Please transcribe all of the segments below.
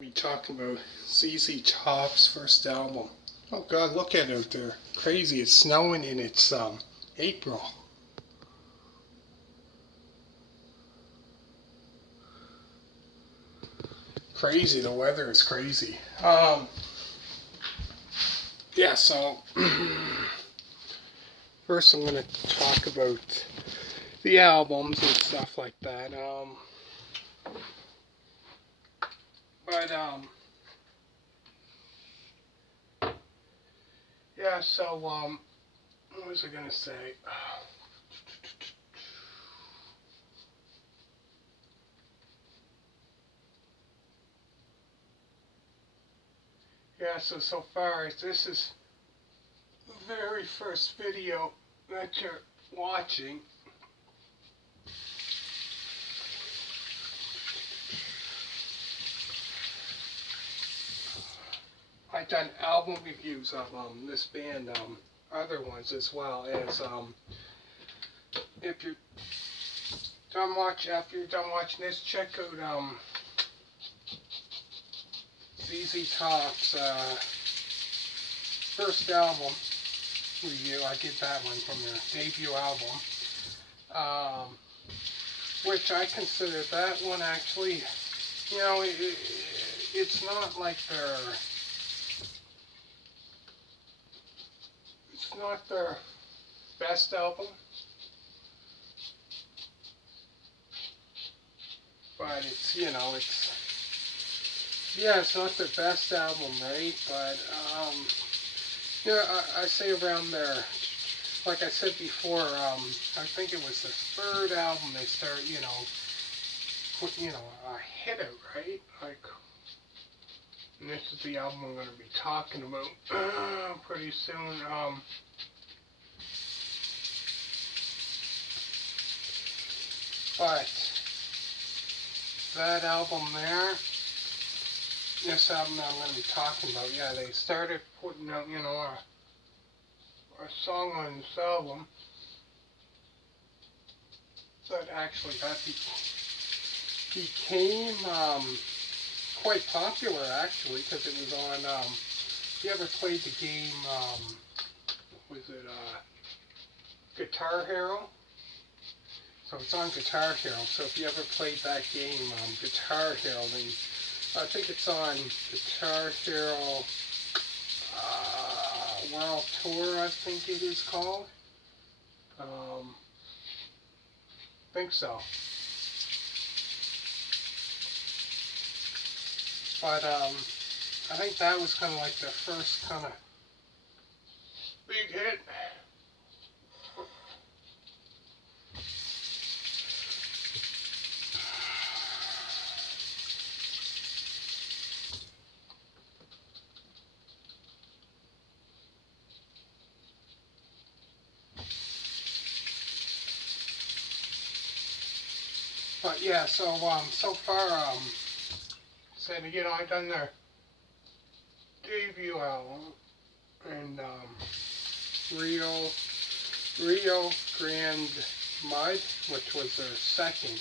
We talking about ZZ Top's first album. Oh God, look at it out there. Crazy, it's snowing and it's April. Crazy, the weather is crazy. Yeah, so first I'm gonna talk about the albums and stuff like that. But yeah, so what was I gonna say? Yeah, so far this is the very first video that you're watching. I've done album reviews of this band, other ones as well as if you're after you're done watching this, check out ZZ Top's first album review. I did that one from their debut album, which I consider that one actually, you know, it's not like it's not their best album, but it's, you know, it's not their best album, right? But you know, I say around there, like I said before, I think it was the third album they start, you know, put, you know, a hit out, right? Like, and this is the album I'm going to be talking about pretty soon. But that album there, this album that I'm going to be talking about, yeah, they started putting out, you know, a song on this album that actually became quite popular, actually, because it was on, if you ever played the game, was it Guitar Hero? So it's on Guitar Hero, so if you ever played that game, Guitar Hero, then I think it's on Guitar Hero World Tour, I think it is called. Think so. But I think that was kind of like the first kind of big hit. But yeah, so far, said, you know, I've done their debut album and Rio Grande Mud, which was their second.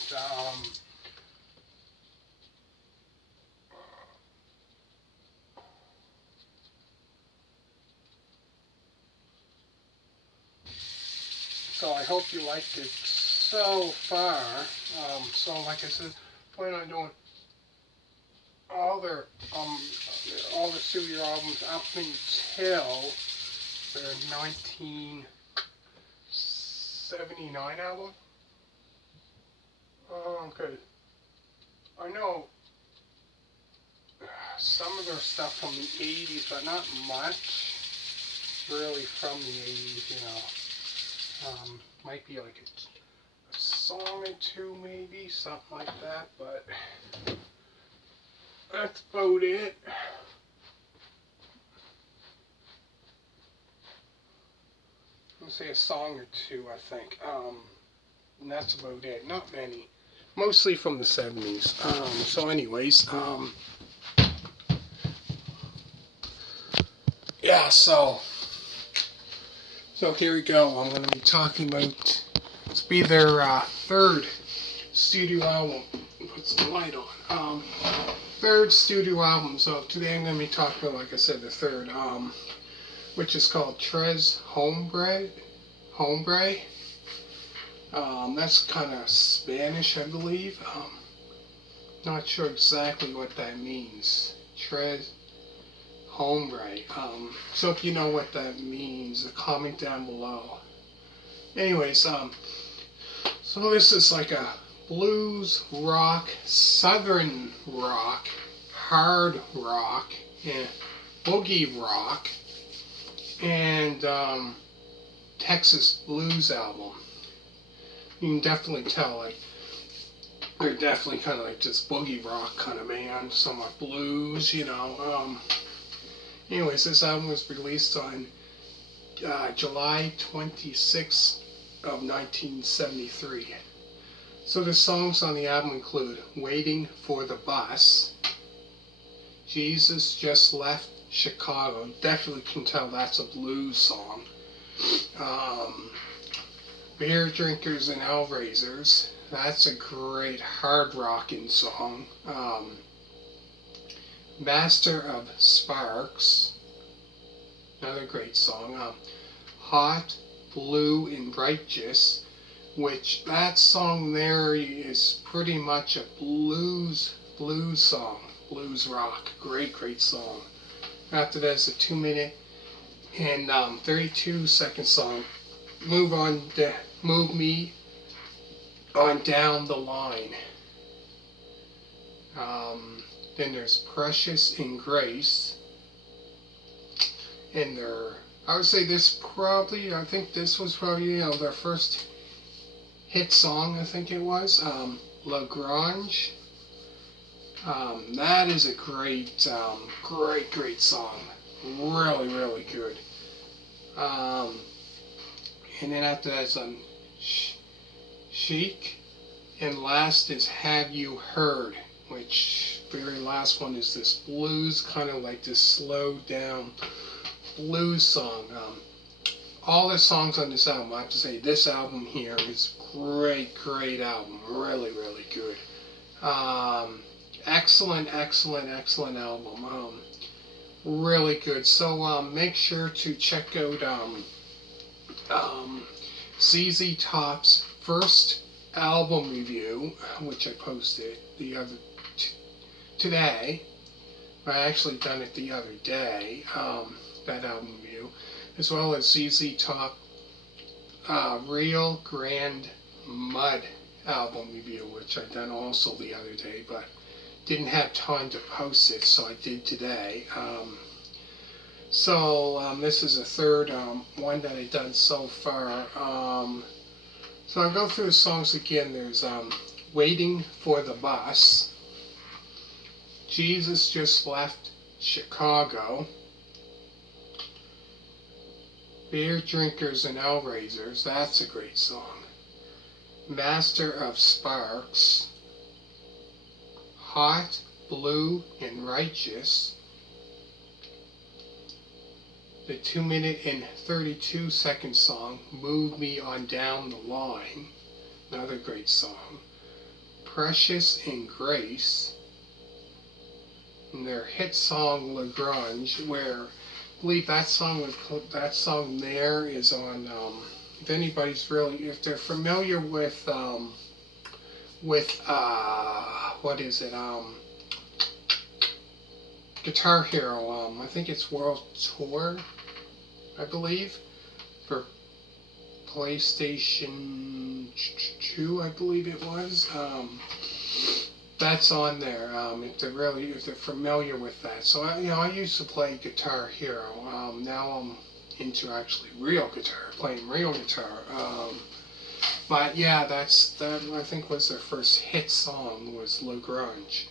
So I hope you liked it so far. So like I said, plan on doing all the studio albums up until their 1979 album. Okay. I know some of their stuff from the 80s, but not much really from the 80s, you know. Might be like a song or two, maybe, something like that, but that's about it. I'll say a song or two, I think. And that's about it. Not many. Mostly from the 70s. So anyways, yeah, so here we go. I'm going to be talking about, it's be their third studio album. Puts the light on. third studio album. So today I'm going to be talking about, like I said, the third, which is called Tres Hombre. That's kind of Spanish, I believe. Not sure exactly what that means. Tres Hombre. So if you know what that means, comment down below. Anyways, so this is like a blues rock, southern rock, hard rock, and boogie rock, and Texas blues album. You can definitely tell, like, they're definitely kind of like this boogie rock kind of band, somewhat blues, you know. Anyways, this album was released on July 26th of 1973. So the songs on the album include Waiting for the Bus, Jesus Just Left Chicago. Definitely can tell that's a blues song. Beer Drinkers and L Raisers. That's a great hard rocking song. Master of Sparks. Another great song. Hot, Blue, and Righteous, which that song there is pretty much a blues song. Blues rock. Great song. After that is a 2-minute and 32-second song. Move Me On Down the Line. Then there's Precious in Grace. And I would say I think this was probably, their first hit song, I think it was. Grange. That is a great song. Really good. And then after that is Sheik. And last is Have You Heard, which very last one is this blues, kind of like this slowed down blues song. All the songs on this album, I have to say, this album here is great album. Really good. Excellent album. Really good. So make sure to check out ZZ Top's first album review, which I posted today. I actually done it the other day. That album review, as well as ZZ Top Real Grand Mud album review, which I done also the other day, but didn't have time to post it, so I did today. So this is the third one that I've done so far. So I'll go through the songs again. There's Waiting for the Bus, Jesus Just Left Chicago, Beer Drinkers and L Raisers. That's a great song. Master of Sparks, Hot, Blue, and Righteous. The 2-minute and 32-second song, Move Me On Down the Line. Another great song. Precious in Grace. And their hit song, Grange, where I believe that song there is on, if anybody's if they're familiar with what is it, Guitar Hero, I think it's World Tour, I believe, for PlayStation 2, I believe it was. That's on there. If they're familiar with that. So I used to play Guitar Hero. Now I'm into actually playing real guitar. But yeah, that I think was their first hit song, was La Grange.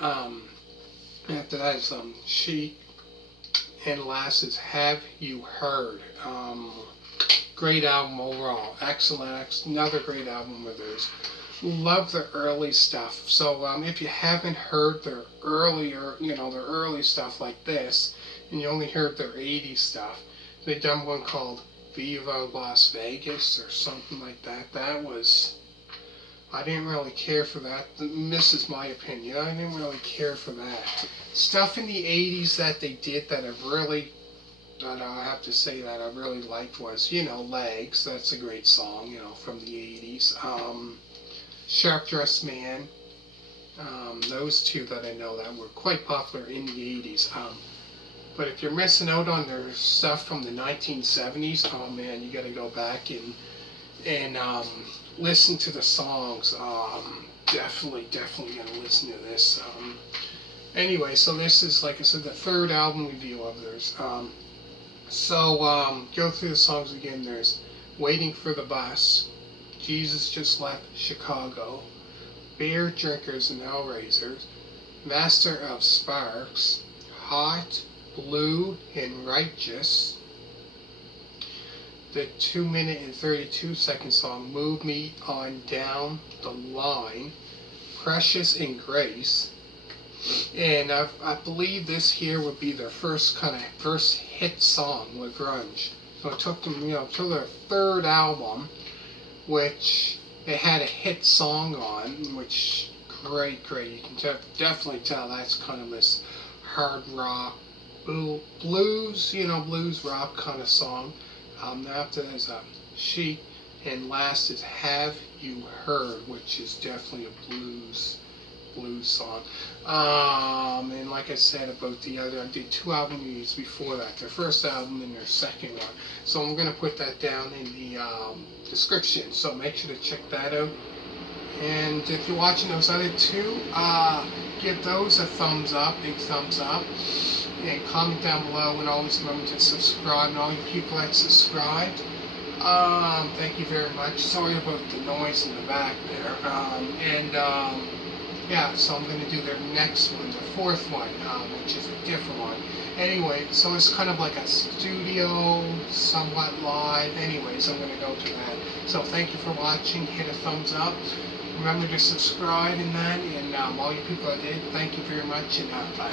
After that is Sheik, and last is Have You Heard. Great album overall. Excellent. Another great album of theirs. Love the early stuff. So if you haven't heard their early stuff like this, and you only heard their 80s stuff, they done one called Viva Las Vegas or something like that. That was, I didn't really care for that. This is my opinion. I didn't really care for that. Stuff in the 80s that they did that I have to say that I really liked was, Legs. That's a great song, from the 80s. Sharp Dressed Man. Those two that I know that were quite popular in the 80s. But if you're missing out on their stuff from the 1970s, oh man, you got to go back and listen to the songs. Definitely gonna listen to this. Anyway, so this is, like I said, the third album review of theirs. Go through the songs again. There's Waiting for the Bus, Jesus Just Left Chicago, Beer Drinkers and Hellraisers, Master of Sparks, Hot, Blue, and Righteous, the 2-minute and 32-second song Move Me On Down the Line, Precious in Grace, and I believe this here would be their first hit song with grunge. So it took them, to their third album, which they had a hit song on, which great. You can definitely tell that's kind of this hard rock, blues, blues rock kind of song. After there's Sheik, and last is Have You Heard, which is definitely a blues song. And like I said about the other, I did 2 album reviews before that, their first album and their second one. So I'm going to put that down in the description, so make sure to check that out. And if you're watching those other 2, give those a thumbs up, big thumbs up, and comment down below, and always remember to subscribe, and all you people that subscribed, thank you very much. Sorry about the noise in the back there. Yeah, so I'm going to do their next one, the 4th one, which is a different one. Anyway, so it's kind of like a studio, somewhat live. Anyways, I'm going to go to that. So thank you for watching. Hit a thumbs up. Remember to subscribe and that. And all you people that did, thank you very much. And bye.